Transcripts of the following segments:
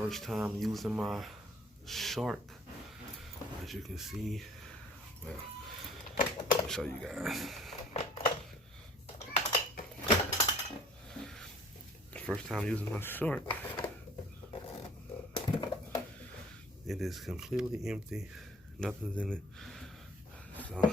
First time using my shark. As you can see, well, let me show you guys. First time using my shark. It is completely empty. Nothing's in it. So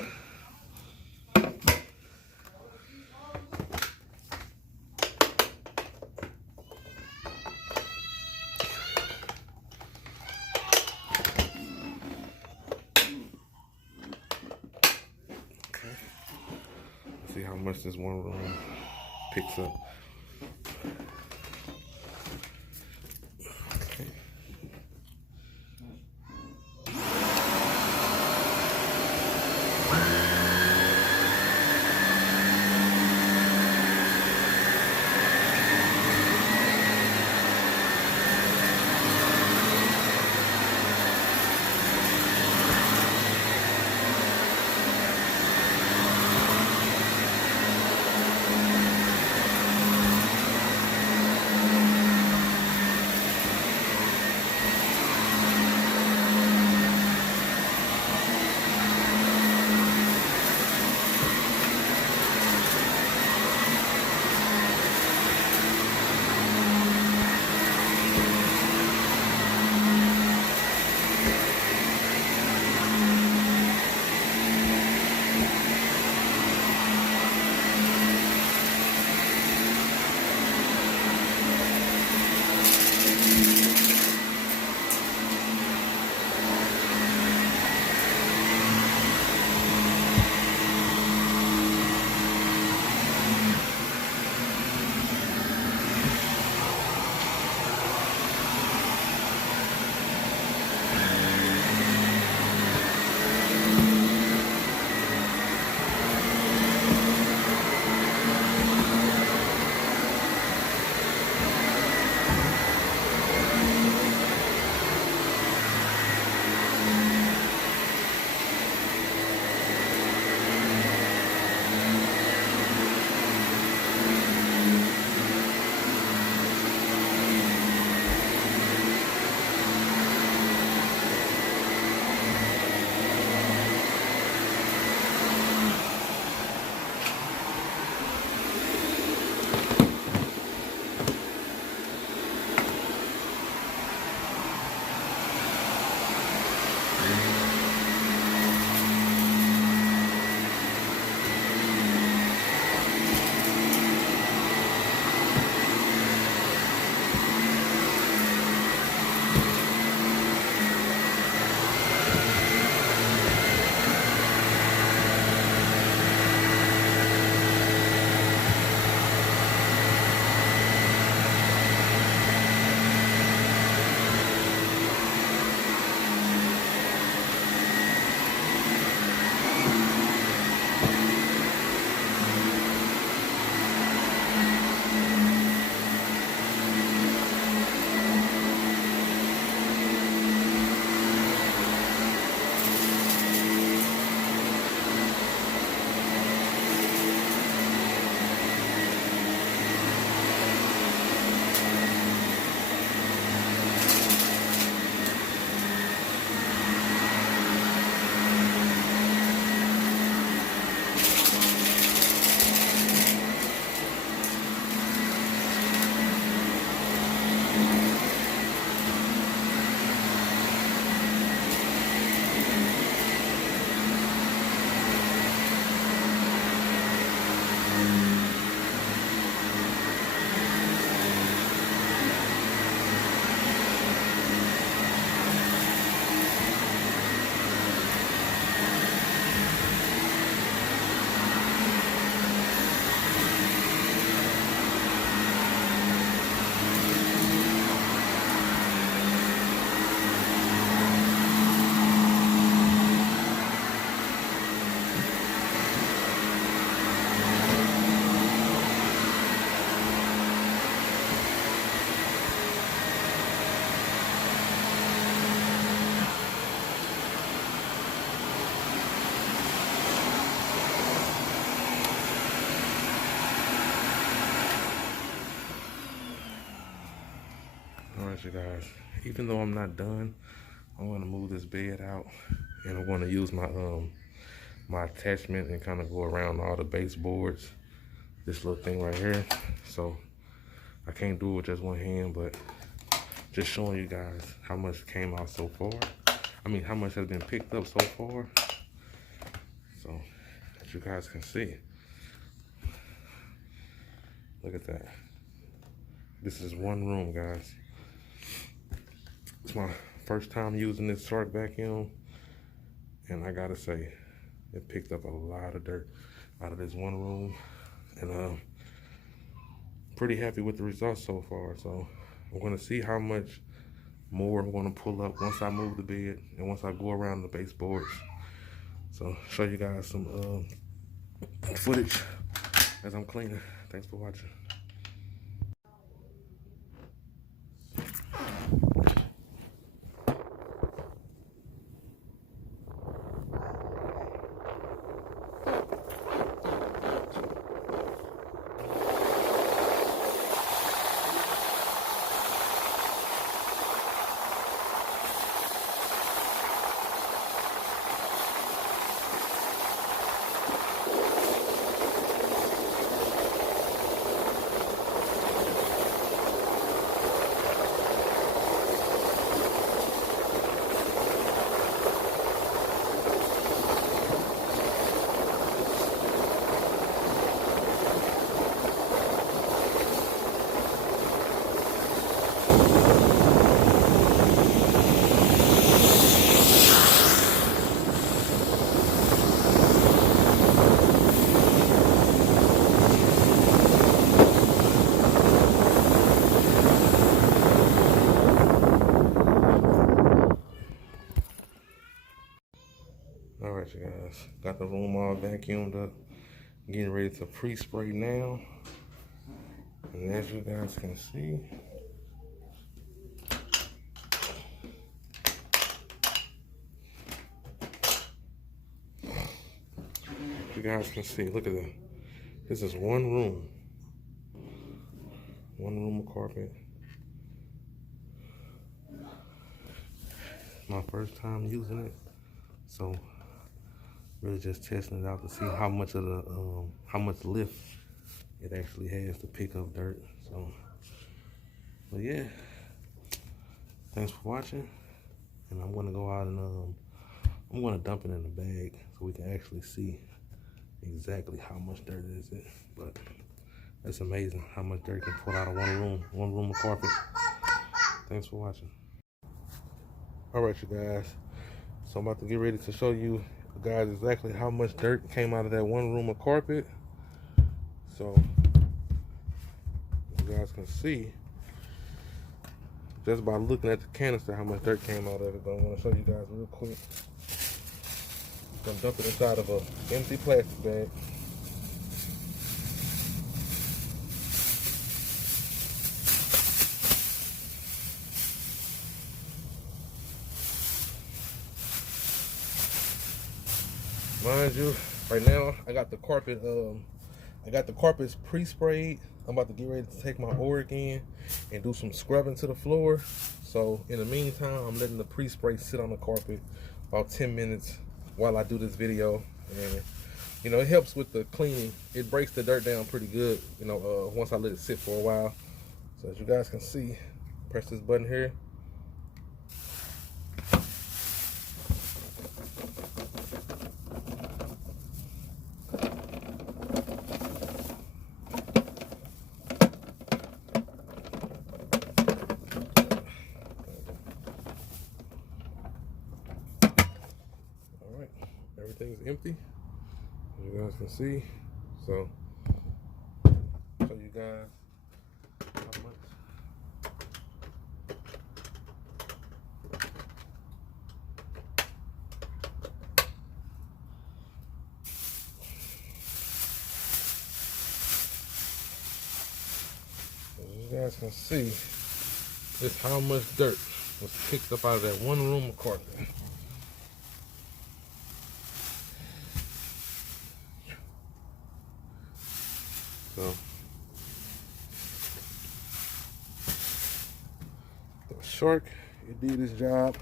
see how much this one room picks up. Okay. Alright, you guys, even though I'm not done, I'm gonna move this bed out and I'm gonna use my my attachment and kind of go around all the baseboards. This little thing right here. So I can't do it with just one hand, but just showing you guys how much came out so far. I mean, how much has been picked up so far. So, as you guys can see, look at that. This is one room, guys. It's my first time using this Shark vacuum, and I gotta say, it picked up a lot of dirt out of this one room, and pretty happy with the results so far. So I'm gonna see how much more I'm gonna pull up once I move the bed and once I go around the baseboards. So show you guys some footage as I'm cleaning. Thanks for watching. Alright, you guys, got the room all vacuumed up, getting ready to pre-spray now. And as you guys can see, look at that. This is one room of carpet. My first time using it, so really just testing it out to see how much of the how much lift it actually has to pick up dirt. So, but yeah, thanks for watching, and I'm gonna go out and I'm gonna dump it in the bag so we can actually see exactly how much dirt is it. But it's amazing how much dirt can pull out of one room of carpet. Thanks for watching. All right, you guys, so I'm about to get ready to show you guys exactly how much dirt came out of that one room of carpet. So you guys can see just by looking at the canister how much dirt came out of it. But I want to show you guys real quick. I'm gonna dump it inside of an empty plastic bag. Mind you, right now I got the carpet. I got the carpets pre-sprayed. I'm about to get ready to take my Oregon and do some scrubbing to the floor. So in the meantime, I'm letting the pre-spray sit on the carpet about 10 minutes while I do this video. And you know, it helps with the cleaning. It breaks the dirt down pretty good, you know, once I let it sit for a while. So as you guys can see, press this button here. Everything's empty, as you guys can see. So show you guys how much. As you guys can see, just how much dirt was picked up out of that one room of carpet. So the Shark, it did its job.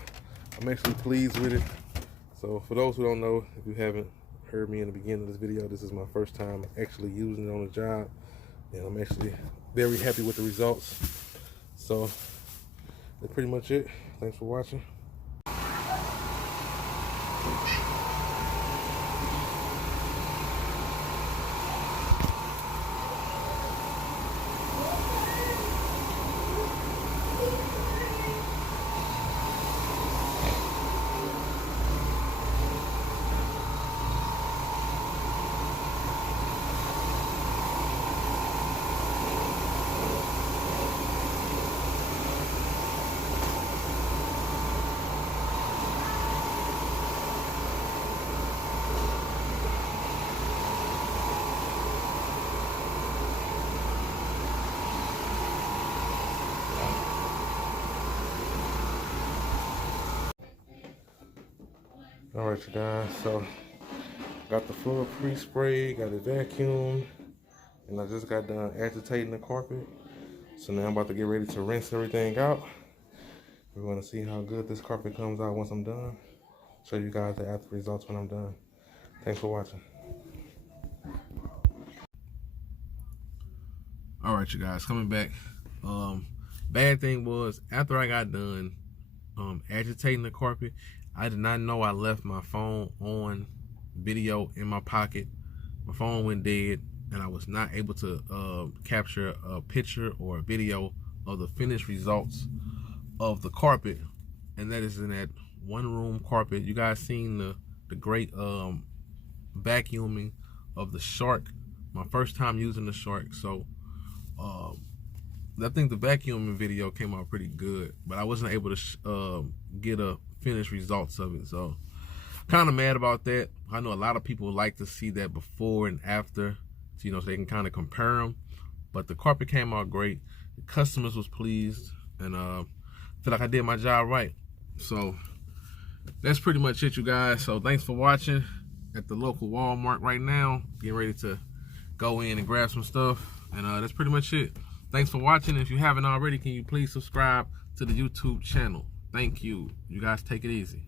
I'm actually pleased with it. So for those who don't know, if you haven't heard me in the beginning of this video, this is my first time actually using it on the job, and I'm actually very happy with the results. So that's pretty much it. Thanks for watching. All right, you guys, so got the floor pre-sprayed, got it vacuumed, and I just got done agitating the carpet. So now I'm about to get ready to rinse everything out. We're going to see how good this carpet comes out once I'm done. Show you guys the after results when I'm done. Thanks for watching. All right, you guys, coming back. Bad thing was, after I got done agitating the carpet, I did not know I left my phone on video in my pocket. My phone went dead, and I was not able to capture a picture or a video of the finished results of the carpet. And that is in that one-room carpet. You guys seen the great vacuuming of the Shark. My first time using the Shark, so I think the vacuuming video came out pretty good, but I wasn't able to get a finished results of it. So kind of mad about that. I know a lot of people like to see that before and after, so they can kind of compare them. But the carpet came out great. The customers was pleased, and I feel like I did my job right. So that's pretty much it, you guys. So thanks for watching. At the local Walmart right now, getting ready to go in and grab some stuff, and that's pretty much it. Thanks for watching. If you haven't already, can you please subscribe to the YouTube channel? Thank you. You guys take it easy.